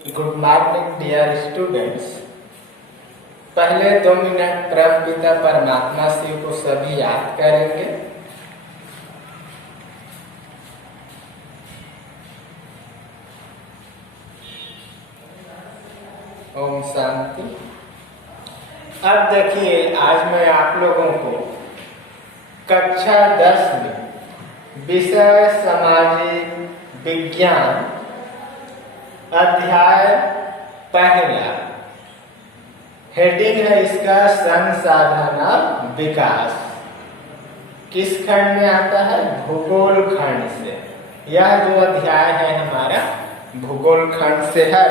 Good morning dear students. पहले 2 minute परम पिता परमात्मा शिव को सभी याद करेंगे। ओम शांति। अब देखिए, आज मैं आप लोगों को कक्षा 10 में विषय सामाजिक विज्ञान अध्याय पहला, हेडिंग है इसका संसाधन और विकास। किस खंड में आता है? भूगोल खंड से। यह जो अध्याय है हमारा भूगोल खंड से है।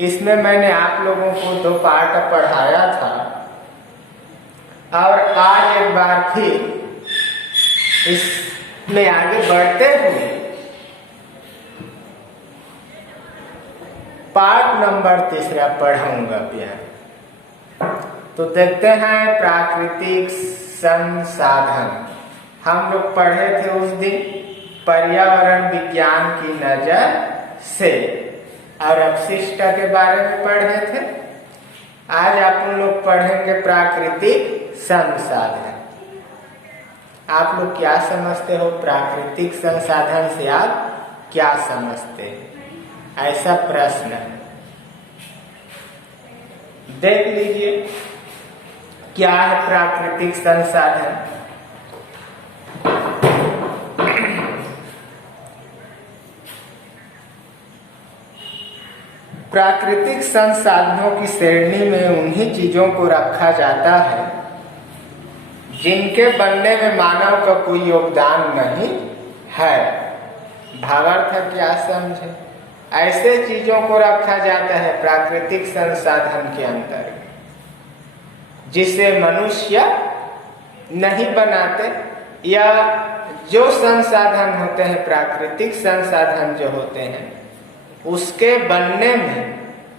इसमें मैंने आप लोगों को 2 पार्ट पढ़ाया था और आज एक बार फिर इसमें आगे बढ़ते हुए पार्ट नंबर 3 पढ़ाऊंगा प्यार। तो देखते हैं प्राकृतिक संसाधन। हम लोग पढ़े थे उस दिन पर्यावरण विज्ञान की नजर से और अपशिष्ट के बारे में पढ़े थे। आज आप लोग पढ़ेंगे प्राकृतिक संसाधन। आप लोग क्या समझते हो? प्राकृतिक संसाधन से आप क्या समझते हैं? ऐसा प्रश्न है। देख लीजिए क्या है प्राकृतिक संसाधन। प्राकृतिक संसाधनों की श्रेणी में उन्हीं चीजों को रखा जाता है जिनके बनने में मानव का कोई योगदान नहीं है। भावार्थ क्या समझे? ऐसे चीजों को रखा जाता है प्राकृतिक संसाधन के अंदर जिसे मनुष्य नहीं बनाते, या जो संसाधन होते हैं प्राकृतिक संसाधन जो होते हैं उसके बनने में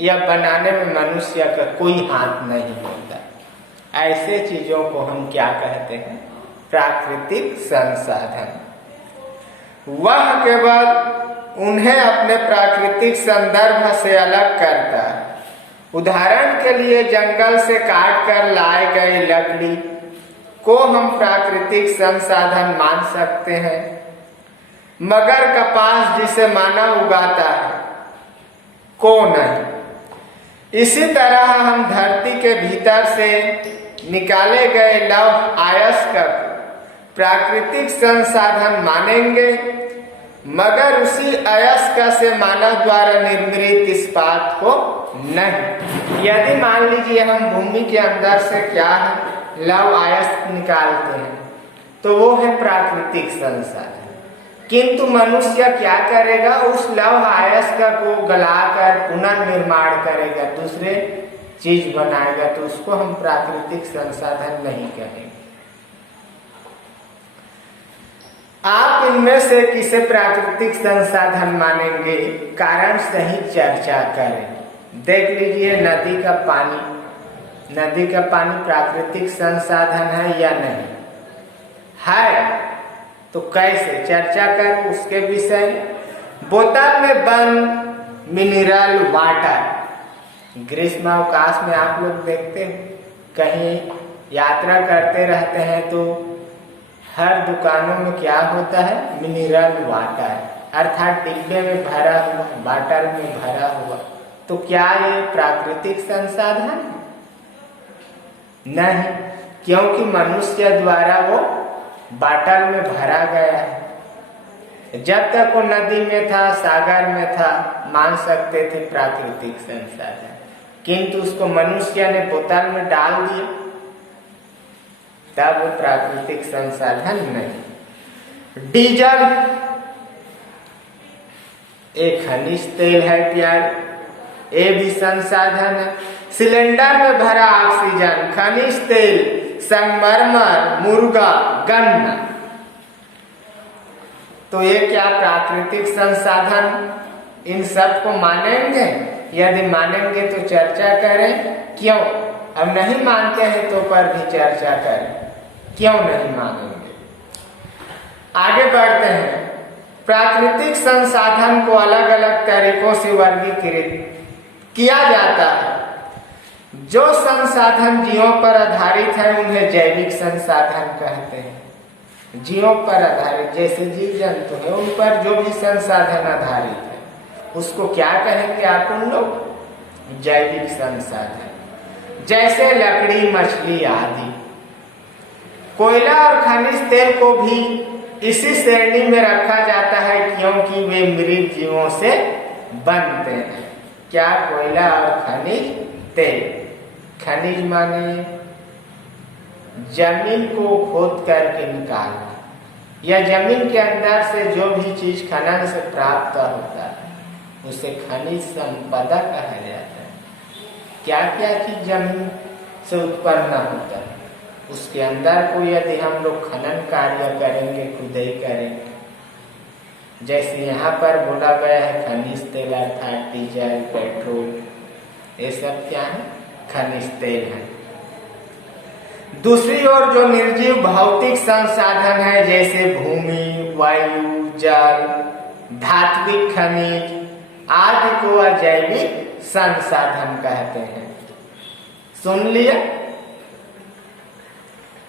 या बनाने में मनुष्य का कोई हाथ नहीं होता। ऐसे चीजों को हम क्या कहते हैं? प्राकृतिक संसाधन। वह केवल उन्हें अपने प्राकृतिक संदर्भ से अलग करता है। उदाहरण के लिए जंगल से काट कर लाए गए लकड़ी को हम प्राकृतिक संसाधन मान सकते हैं, मगर कपास जिसे मानव उगाता है को नहीं। इसी तरह हम धरती के भीतर से निकाले गए लौह अयस्क प्राकृतिक संसाधन मानेंगे, मगर उसी अयस्क से मानव द्वारा निर्मित इस्पात को नहीं। यदि मान लीजिए हम भूमि के अंदर से क्या है लौह अयस्क निकालते हैं तो वो है प्राकृतिक संसाधन, किंतु मनुष्य क्या करेगा? उस लौह अयस्क को गलाकर पुनर्निर्माण करेगा, दूसरे चीज बनाएगा, तो उसको हम प्राकृतिक संसाधन नहीं कहेंगे। आप इनमें से किसे प्राकृतिक संसाधन मानेंगे? कारण सही चर्चा करें। देख लीजिए, नदी का पानी। नदी का पानी प्राकृतिक संसाधन है या नहीं है? तो कैसे? चर्चा कर उसके विषय। बोतल में बंद मिनरल वाटर। ग्रीष्म अवकाश में आप लोग देखते हैं कहीं यात्रा करते रहते हैं तो हर दुकानों में क्या होता है? मिनरल वाटर, अर्थात डिब्बे में भरा हुआ, वाटर में भरा हुआ। तो क्या ये प्राकृतिक संसाधन? नहीं, क्योंकि मनुष्य द्वारा वो वाटर में भरा गया है। जब तक वो नदी में था, सागर में था, मान सकते थे प्राकृतिक संसाधन, किंतु उसको मनुष्य ने बोतल में डाल दिया, तब वो प्राकृतिक संसाधन नहीं। डीजल एक खनिज तेल है प्यार, ये भी संसाधन है। सिलेंडर में भरा ऑक्सीजन, खनिज तेल, संगमरमर, मुर्गा, गन्ना, तो ये क्या प्राकृतिक संसाधन? इन सब को मानेंगे? यदि मानेंगे तो चर्चा करें। क्यों? हम नहीं मानते हैं तो पर भी चर्चा करें, क्यों नहीं मानेंगे? आगे बढ़ते हैं। प्राकृतिक संसाधन को अलग अलग तरीकों से वर्गीकृत किया जाता है। जो संसाधन जीवों पर आधारित है उन्हें जैविक संसाधन कहते हैं। जीवों पर आधारित जैसे जीव जंतु है उन पर जो भी संसाधन आधारित है उसको क्या कहेंगे आप उन लोग? जैविक संसाधन। जैसे लकड़ी, मछली आदि। कोयला और खनिज तेल को भी इसी श्रेणी में रखा जाता है क्योंकि वे मृत जीवों से बनते हैं। क्या? कोयला और खनिज तेल। खनिज माने जमीन को खोद करके निकालना या जमीन के अंदर से जो भी चीज खनन से प्राप्त होता है उसे खनिज संपदा कहा जाता है। क्या क्या चीज जमीन से उत्पन्न होता है उसके अंदर को यदि हम लोग खनन कार्य करेंगे, खुदाई करेंगे, जैसे यहाँ पर बोला गया है खनिज तेल अर्थात डीजल, पेट्रोल, ये सब क्या है? खनिज तेल है। दूसरी ओर जो निर्जीव भौतिक संसाधन है जैसे भूमि, वायु, जल, धात्विक खनिज आदि को अजैविक संसाधन कहते हैं। सुन लिया?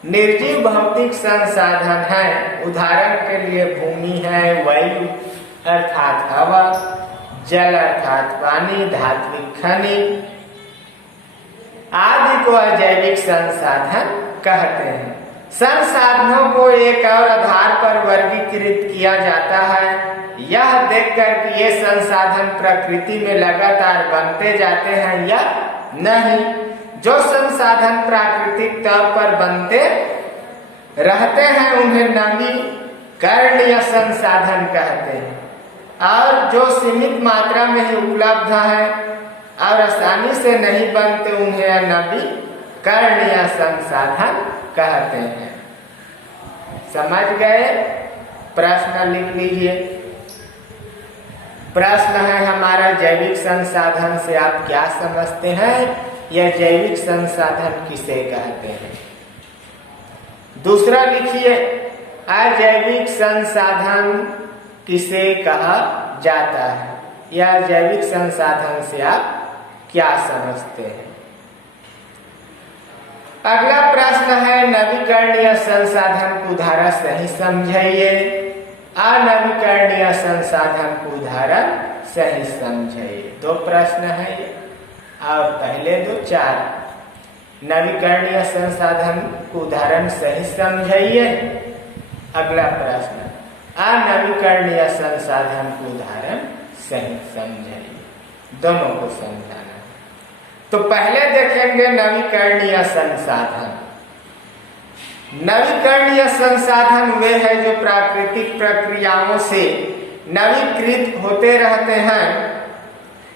निर्जीव भौतिक संसाधन है, उदाहरण के लिए भूमि है, वायु अर्थात हवा, जल अर्थात पानी, धात्विक खनिज आदि को अजैविक संसाधन कहते हैं। संसाधनों को एक और आधार पर वर्गीकृत किया जाता है, यह देखकर कि ये संसाधन प्रकृति में लगातार बनते जाते हैं या नहीं। जो संसाधन प्राकृतिक तौर पर बनते रहते हैं उन्हें नवीकरणीय संसाधन कहते हैं और जो सीमित मात्रा में ही उपलब्ध है और आसानी से नहीं बनते उन्हें अनवीकरणीय संसाधन कहते हैं। समझ गए? प्रश्न लिख लीजिए। प्रश्न है हमारा, जैविक संसाधन से आप क्या समझते हैं या जैविक संसाधन किसे कहते हैं? दूसरा लिखिए, अजैविक संसाधन किसे कहा जाता है या जैविक संसाधन से आप क्या समझते हैं? अगला प्रश्न है, नवीकरणीय संसाधन को उदाहरण सही समझाइए। अनवीकरणीय संसाधन को उदाहरण सही समझाइए। दो प्रश्न है और पहले दो चार। नवीकरणीय संसाधन को उदाहरण सही समझाइए। अगला प्रश्न, अनवीकरणीय संसाधन को उदाहरण सही समझाइए। दोनों को समझाना। तो पहले देखेंगे नवीकरणीय संसाधन। नवीकरणीय संसाधन वे हैं जो प्राकृतिक प्रक्रियाओं से नवीकृत होते रहते हैं।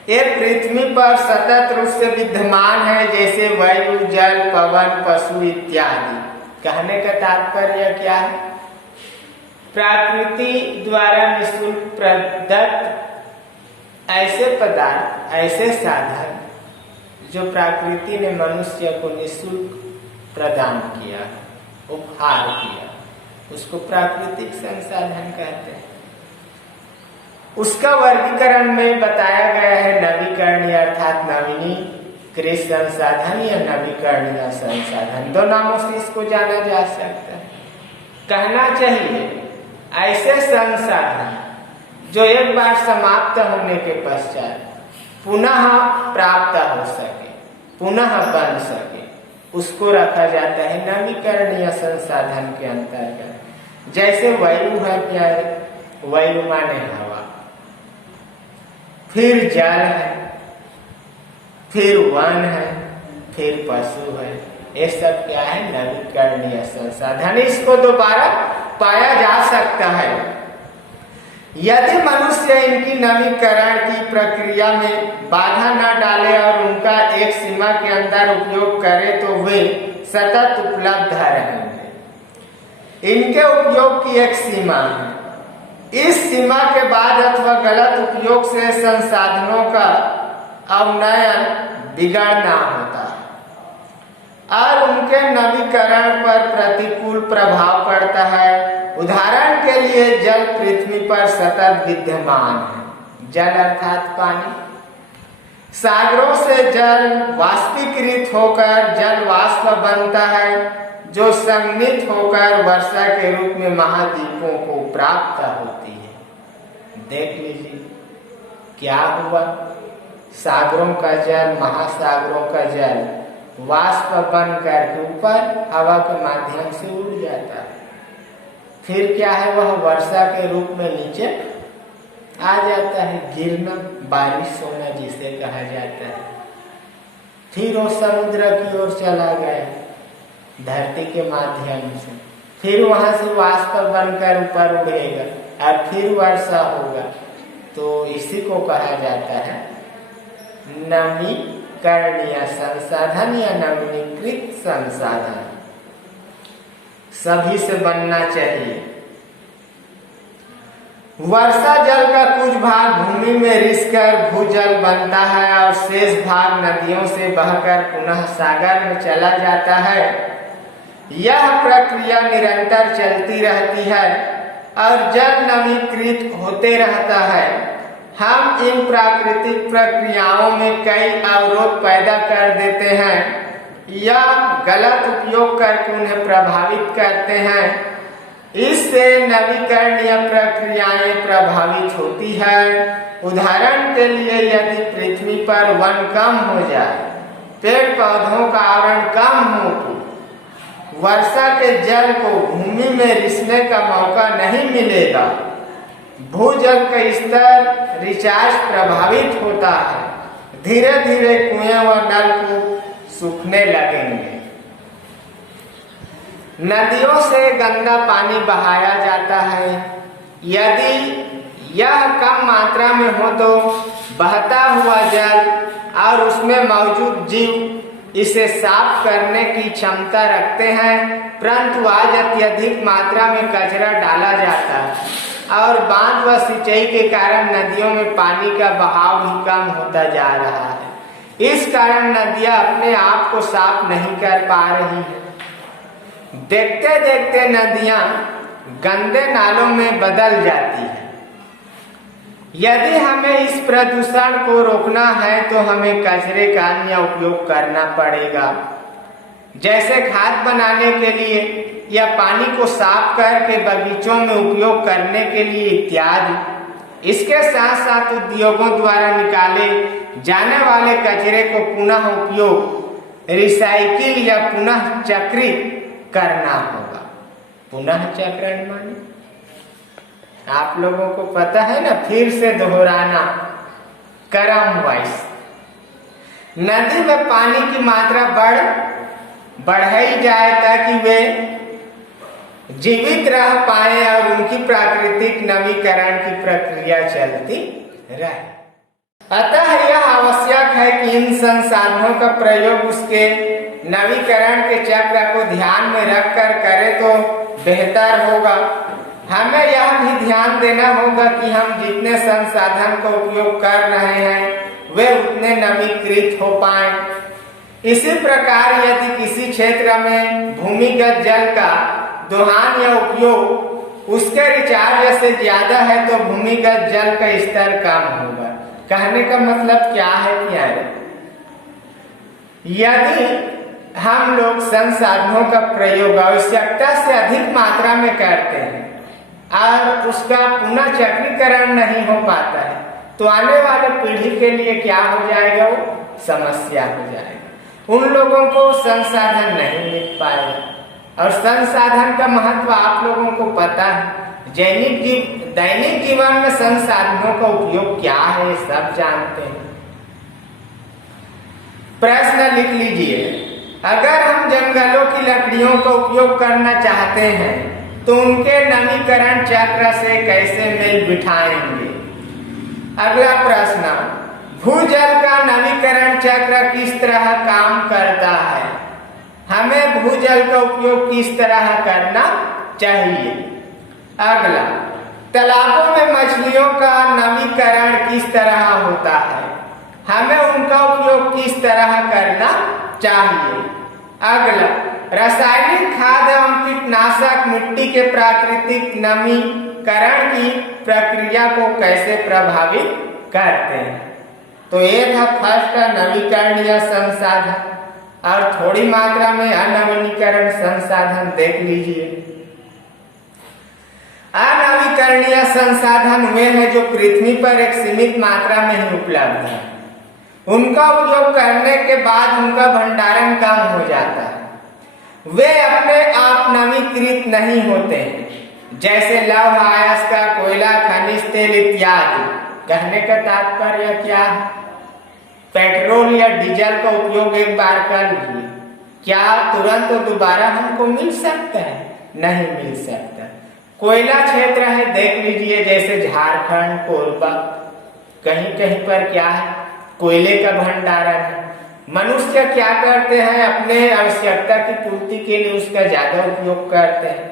ये पृथ्वी पर सतत रूप से विद्यमान है जैसे वायु, जल, पवन, पशु इत्यादि। कहने का तात्पर्य क्या है? प्रकृति द्वारा निःशुल्क प्रदत्त ऐसे पदार्थ, ऐसे साधन जो प्रकृति ने मनुष्य को निःशुल्क प्रदान किया, उपहार किया, उसको प्राकृतिक संसाधन कहते हैं। उसका वर्गीकरण में बताया गया है नवीकरणीय अर्थात नवीनीकृत संसाधन या नवीकरणीय संसाधन। दो नामों से इसको जाना जा सकता है। कहना चाहिए ऐसे संसाधन जो एक बार समाप्त होने के पश्चात पुनः प्राप्त हो सके, पुनः बन सके, उसको रखा जाता है नवीकरणीय संसाधन के अंतर्गत। जैसे वायु है, क्या है? वायु माने हवा, फिर जल है, फिर वन है, फिर पशु है। ये सब क्या है? नवीकरणीय संसाधन। इसको दोबारा पाया जा सकता है यदि मनुष्य इनकी नवीकरण की प्रक्रिया में बाधा न डाले और उनका एक सीमा के अंदर उपयोग करे तो वे सतत उपलब्ध रहेंगे। इनके उपयोग की एक सीमा है। इस सीमा के बाद अथवा गलत उपयोग से संसाधनों का अवनयन बिगड़ना होता है और उनके नवीकरण पर प्रतिकूल प्रभाव पड़ता है। उदाहरण के लिए जल पृथ्वी पर सतत विद्यमान है। जल अर्थात पानी। सागरों से जल वाष्पीकृत होकर जल वाष्प बनता है, जो संघनित होकर वर्षा के रूप में महाद्वीपों को प्राप्त होती है। देख लीजिए क्या हुआ, सागरों का जल, महासागरों का जल वाष्प बनकर के ऊपर हवा के माध्यम से उड़ जाता है। फिर क्या है, वह वर्षा के रूप में नीचे आ जाता है, गिरना, बारिश होना जिसे कहा जाता है। फिर वो समुद्र की ओर चला गया धरती के माध्यम से, फिर वहां से वाष्प बनकर ऊपर उड़ेगा और फिर वर्षा होगा। तो इसी को कहा जाता है नवीकरणीय संसाधन या नवीनीकृत संसाधन। सभी से बनना चाहिए। वर्षा जल का कुछ भाग भूमि में रिसकर भूजल बनता है और शेष भाग नदियों से बहकर पुनः सागर में चला जाता है। यह प्रक्रिया निरंतर चलती रहती है और जल नवीकृत होते रहता है। हम इन प्राकृतिक प्रक्रियाओं में कई अवरोध पैदा कर देते हैं या गलत उपयोग करके उन्हें प्रभावित करते हैं। इससे नवीकरणीय प्रक्रियाएं प्रभावित होती है। उदाहरण के लिए यदि पृथ्वी पर वन कम हो जाए, पेड़ पौधों का आवरण कम हो तो वर्षा के जल को भूमि में रिसने का मौका नहीं मिलेगा। भूजल का स्तर रिचार्ज प्रभावित होता है। धीरे धीरे कुएं व नलकूप सूखने लगेंगे। नदियों से गंदा पानी बहाया जाता है। यदि यह कम मात्रा में हो तो बहता हुआ जल और उसमें मौजूद जीव इसे साफ करने की क्षमता रखते हैं, परंतु आज अत्यधिक मात्रा में कचरा डाला जाता है और बांध व सिंचाई के कारण नदियों में पानी का बहाव भी कम होता जा रहा है। इस कारण नदियां अपने आप को साफ नहीं कर पा रही हैं। देखते देखते नदियां गंदे नालों में बदल जाती है। यदि हमें इस प्रदूषण को रोकना है तो हमें कचरे का अन्य उपयोग करना पड़ेगा, जैसे खाद बनाने के लिए या पानी को साफ करके बगीचों में उपयोग करने के लिए इत्यादि। इसके साथ साथ उद्योगों द्वारा निकाले जाने वाले कचरे को पुनः उपयोग, रिसाइकिल या पुनः चक्रित करना होगा। पुनः चक्रण माने आप लोगों को पता है ना, फिर से दोहराना, क्रम वाइज। नदी में पानी की मात्रा बढ़ाई जाए ताकि वे जीवित रह पाए और उनकी प्राकृतिक नवीकरण की प्रक्रिया चलती रहे। अतः यह आवश्यक है कि इन संसाधनों का प्रयोग उसके नवीकरण के चक्र को ध्यान में रखकर करे तो बेहतर होगा। हमें यह भी ध्यान देना होगा कि हम जितने संसाधन का उपयोग कर रहे हैं वे उतने नवीकृत हो पाए। इसी प्रकार यदि किसी क्षेत्र में भूमिगत जल का दोहन या उपयोग उसके रिचार्ज से ज्यादा है तो भूमिगत जल का स्तर कम होगा। कहने का मतलब क्या है कि यदि हम लोग संसाधनों का प्रयोग आवश्यकता से अधिक मात्रा में करते हैं और उसका पुनः चक्रीकरण नहीं हो पाता है तो आने वाले पीढ़ी के लिए क्या हो जाएगा, वो समस्या हो जाएगा। उन लोगों को संसाधन नहीं मिल पाएगा और संसाधन का महत्व आप लोगों को पता है। दैनिक जीवन में संसाधनों का उपयोग क्या है सब जानते हैं। प्रश्न लिख लीजिए, अगर हम जंगलों की लकड़ियों का उपयोग करना चाहते हैं तो उनके नवीकरण चक्र से कैसे मेल बिठाएंगे। अगला प्रश्न, भूजल का नवीकरण चक्र किस तरह काम करता है। हमें भूजल का उपयोग किस तरह करना चाहिए। अगला, तालाबों में मछलियों का नवीकरण किस तरह होता है, हमें उनका उपयोग किस तरह करना चाहिए। अगला, रासायनिक खाद एवं कीटनाशक मिट्टी के प्राकृतिक नमीकरण की प्रक्रिया को कैसे प्रभावित करते हैं। तो ये था फर्स्ट नवीकरणीय संसाधन, और थोड़ी मात्रा में अनवीकरण संसाधन देख लीजिए। अनवीकरणीय संसाधन वे हैं जो पृथ्वी पर एक सीमित मात्रा में ही उपलब्ध है। उनका उपयोग करने के बाद उनका भंडारण कम हो जाता है। वे अपने आप नवीकृत नहीं होते हैं, जैसे लौह अयस्क, कोयला, खनिज तेल इत्यादि। कहने का तात्पर्य क्या है? पेट्रोल या डीजल का उपयोग एक बार कर लीजिए, क्या तुरंत दोबारा हमको मिल सकता है? नहीं मिल सकता। कोयला क्षेत्र है, देख लीजिए, जैसे झारखंड, कोरबा, कहीं कहीं पर क्या है, कोयले का भंडारण है। मनुष्य क्या करते हैं? अपने आवश्यकता की पूर्ति के लिए उसका ज्यादा उपयोग करते हैं,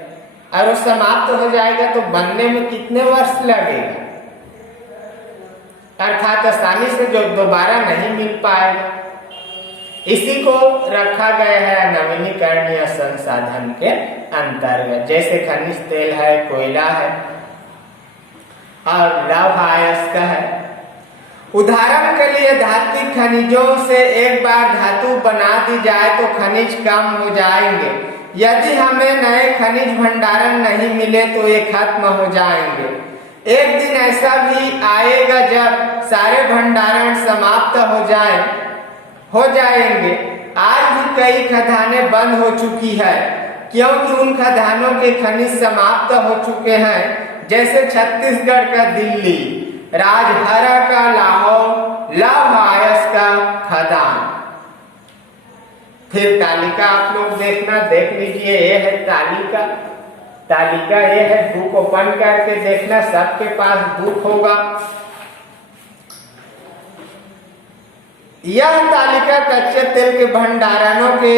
और वो समाप्त हो जाएगा तो बनने में कितने वर्ष लगेगा, अर्थात आसानी से जो दोबारा नहीं मिल पाएगा। इसी को रखा गया है नवीनीकरणीय संसाधन के अंतर्गत, जैसे खनिज तेल है, कोयला है और लौह अयस्क है। उदाहरण के लिए धात्विक खनिजों से एक बार धातु बना दी जाए तो खनिज कम हो जाएंगे। यदि हमें नए खनिज भंडारण नहीं मिले तो ये खत्म हो जाएंगे। एक दिन ऐसा भी आएगा जब सारे भंडारण समाप्त हो जाएंगे। आज भी कई खदानें बंद हो चुकी है, क्योंकि उन खदानों के खनिज समाप्त हो चुके हैं, जैसे छत्तीसगढ़ का दिल्ली, राजहरा का लाहौर लौह अयस्क का खदान। फिर तालिका आप लोग देख लीजिए, ये है तालिका ये है, बुक ओपन करके देखना, सबके पास बुक होगा। यह तालिका कच्चे तेल के भंडारणों के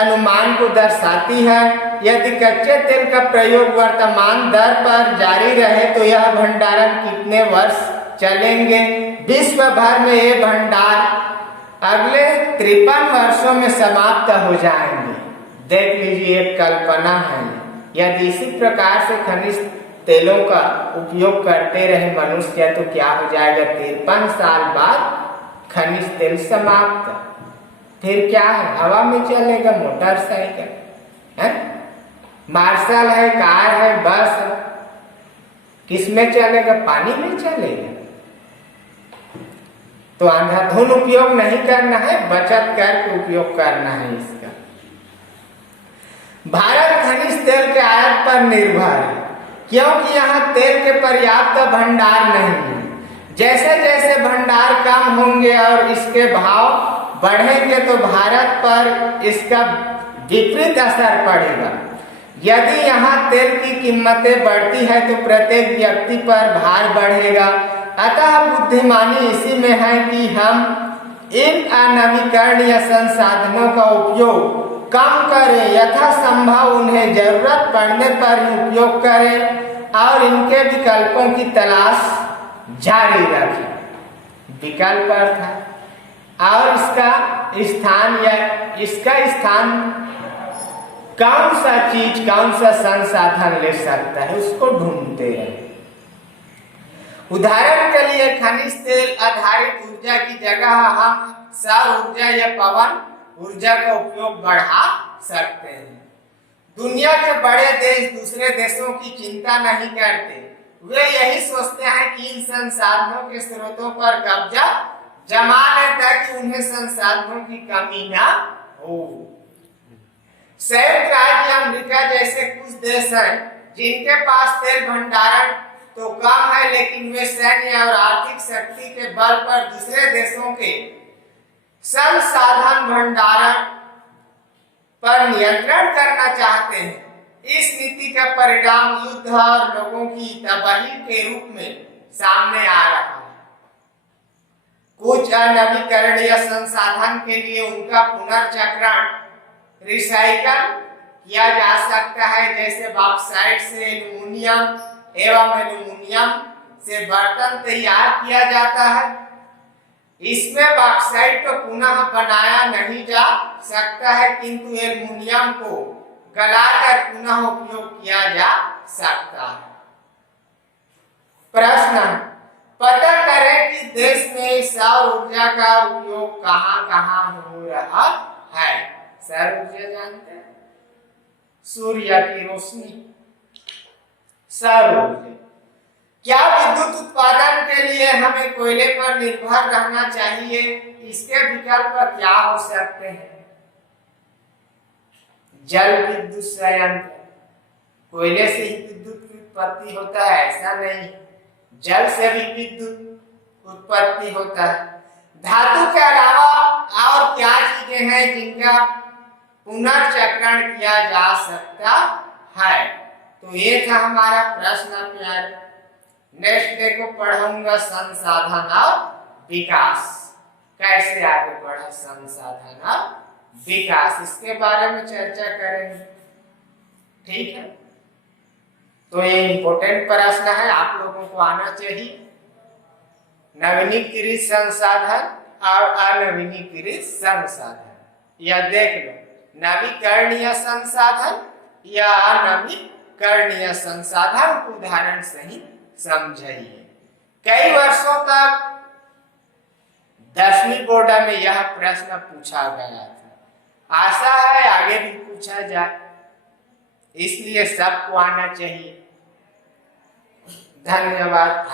अनुमान को दर्शाती है। यदि कच्चे तेल का प्रयोग वर्तमान दर पर जारी रहे तो यह भंडारण कितने वर्ष चलेंगे। विश्व भर में ये भंडार अगले 53 वर्षों में समाप्त हो जाएंगे। देख लीजिए, एक कल्पना है। यदि इसी प्रकार से खनिज तेलों का उपयोग करते रहे मनुष्य तो क्या हो जाएगा, 53 साल बाद खनिज तेल समाप्त। फिर क्या है, हवा में चलेगा, मोटरसाइकिल है, मार्शल है, कार है, बस है, किस में चलेगा, पानी में चलेगा। तो अंधाधुंध उपयोग नहीं करना है, बचत करके उपयोग करना है इसका। भारत खनिज तेल के आयात पर निर्भर है, क्योंकि यहाँ तेल के पर्याप्त भंडार नहीं है। जैसे जैसे भंडार कम होंगे और इसके भाव बढ़ेंगे तो भारत पर इसका विपरीत असर पड़ेगा। यदि यहाँ तेल की कीमतें बढ़ती है तो प्रत्येक व्यक्ति पर भार बढ़ेगा। अतः बुद्धिमानी इसी में है कि हम इन अनवीकरणीय संसाधनों का उपयोग कम करें, यथासंभव उन्हें जरूरत पड़ने पर ही उपयोग करें और इनके विकल्पों की तलाश जारी रखें। विकल्प था और इसका स्थान कौन सा चीज, कौन सा संसाधन ले सकता है, उसको ढूंढते हैं। उदाहरण के लिए खनिज तेल आधारित ऊर्जा की जगह हम सौर ऊर्जा या पवन ऊर्जा का उपयोग बढ़ा सकते हैं। दुनिया के बड़े देश दूसरे देशों की चिंता नहीं करते। वे यही सोचते हैं कि इन संसाधनों के स्रोतों पर कब्जा जमा लें ताकि उन्हें संसाधनों की कमी ना हो। संयुक्त राज्य अमेरिका जैसे कुछ देश हैं जिनके पास तेल भंडारण तो कम है, लेकिन वे सैन्य और आर्थिक शक्ति के बल पर दूसरे देशों के संसाधन भंडारण पर नियंत्रण करना चाहते हैं। इस नीति का परिणाम युद्ध और लोगों की तबाही के रूप में सामने आ रहा है। कुछ अनवीकरणीय संसाधन के लिए उनका पुनर्चक्रण, रिसाइकल किया जा सकता है, जैसे बॉक्साइट से एल्युमिनियम एवं एल्युमिनियम से बर्तन तैयार किया जाता है। इसमें बॉक्साइट को पुनः बनाया नहीं जा सकता है, किंतु एल्युमिनियम को गलाकर पुनः उपयोग किया जा सकता है। प्रश्न, पता करें कि देश में सौर ऊर्जा का उपयोग कहां कहां हो रहा है। सौर ऊर्जा जानते हैं, सूर्य की रोशनी, सौर ऊर्जा। क्या विद्युत उत्पादन के लिए हमें कोयले पर निर्भर रहना चाहिए? इसके विकल्प क्या हो सकते हैं? जल विद्युत संयंत्र, कोयले से ही विद्युत की उत्पत्ति होता है ऐसा नहीं, जल से भी विद्युत उत्पत्ति होता है। धातु के अलावा और क्या चीजें हैं जिनका पुनर्चक्रण किया जा सकता है? तो ये था हमारा प्रश्न प्यार। नेक्स्ट देखो, पढ़ूंगा संसाधन और विकास, कैसे आगे बढ़े संसाधन और विकास, इसके बारे में चर्चा करेंगे। ठीक है, तो ये इंपॉर्टेंट प्रश्न है, आप लोगों को आना चाहिए। नवीनीकृत संसाधन और अनवीनीकृत संसाधन, यह देख लो, नवीकरणीय संसाधन या अनवीकरणीय संसाधन को उदाहरण सही समझिए। कई वर्षों तक 10वीं बोर्ड में यह प्रश्न पूछा गया था, आशा है आगे भी पूछा जाए, इसलिए सबको आना चाहिए। धन्यवाद।